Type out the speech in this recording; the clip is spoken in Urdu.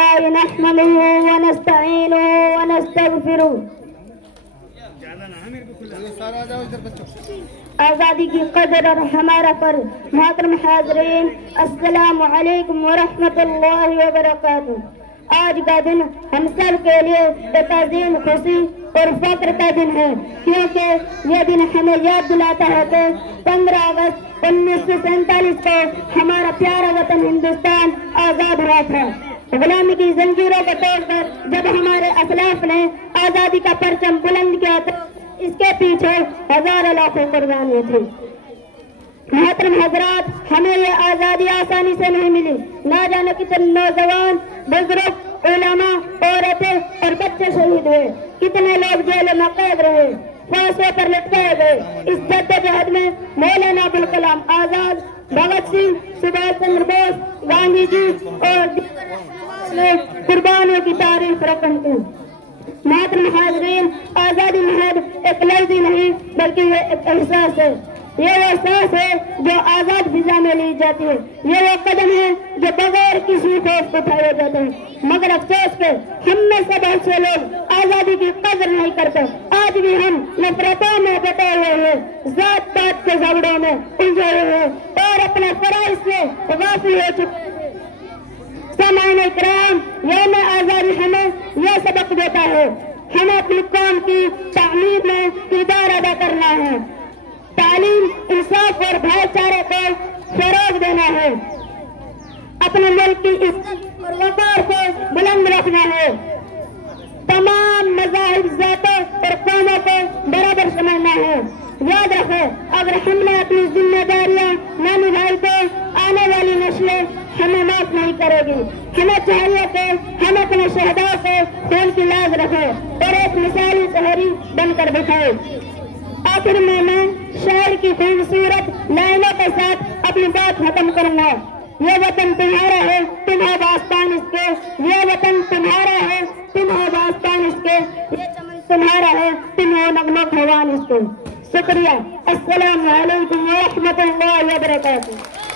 لله نحمده ونستعينه ونستغفره. آزادی کی قدر اور ہمارا فرض. محترم حاضرین، السلام علیکم ورحمۃ اللہ وبرکاتہ. آج کا دن ہم سب کے لیے ایک عظیم خوشی اور فخر کا دن ہے، کیونکہ یہ دن ہمیں یاد دلاتا ہے کہ 15 اگست 1947 کو ہمارا پیارا وطن ہندوستان آزاد ہوا تھا. غلامی کی زنجیروں کو توڑ کر جب ہمارے اسلاف نے آزادی کا پرچم بلند کیا تو اس کے پیچھے ہزاروں لاکھوں قربانیاں تھیں. محترم حضرات، ہمیں یہ آزادی آسانی سے نہیں ملی. نہ جانے کتنے نوجوان، بزرگ، علماء، عورتیں اور بچے شہید ہوئے، کتنے لوگ جیل میں قید رہے، پھانسیوں پر لٹکائے گئے. اس جدوجہد میں مولانا ابوالکلام آزاد، بھگت سنگھ، سبھاش چندر بوس، گاندھی جی اور نے قربانیوں کی تعریف رقم کی. محترم حاضرین، آزادی محض ایک لفظ نہیں بلکہ یہ ایک احساس ہے. یہ وہ احساس ہے جو آزاد فضا میں لی جاتی ہے. یہ وہ قدم ہے جو بغیر کسی خوف اٹھایا جاتا ہے. مگر افسوس کہ ہم میں سے بہت سے لوگ آزادی کی قدر نہیں کرتے. آج بھی ہم نفرتوں میں بٹے ہوئے ہیں، ذات پات کے جھگڑوں میں الجھے ہوئے ہیں اور اپنے فرائض سے غافل ہو چکے ہیں. سامعین اکرام، یوم آزادی ہمیں یہ سبق دیتا ہے، ہمیں اپنی قوم کی تعمیر میں کردار ادا کرنا ہے، تعلیم، انصاف اور بھائی چارے کو فروغ دینا ہے، اپنے ملک کی عزت اور وقار کو بلند رکھنا ہے، تمام مذاہب، ذاتوں اور قوموں کو برابر سمجھنا ہے. یاد رکھو، اگر ہم نے اپنی ذمہ داریاں نہ نبھائی تو آنے والی نسلیں ہمیں معاف نہیں کرے گی. ہمیں چاہیے کہ ہم اپنے شہداء کو خون کی لاز رکھے اور ایک مثالی شہری بن کر دکھائے. آخر میں شہر کی خوبصورت لائنوں کے ساتھ اپنی بات ختم کروں گا. یہ وطن تمہارا ہے، تم ہو داستان اس کے. یہ وطن تمہارا ہے، تم ہو داستان اس کے. یہ چمن تمہارا ہے، تم ہو نغمہ خوان اس کے. شکریہ. السلام علیکم ورحمۃ اللہ وبرکاتہ.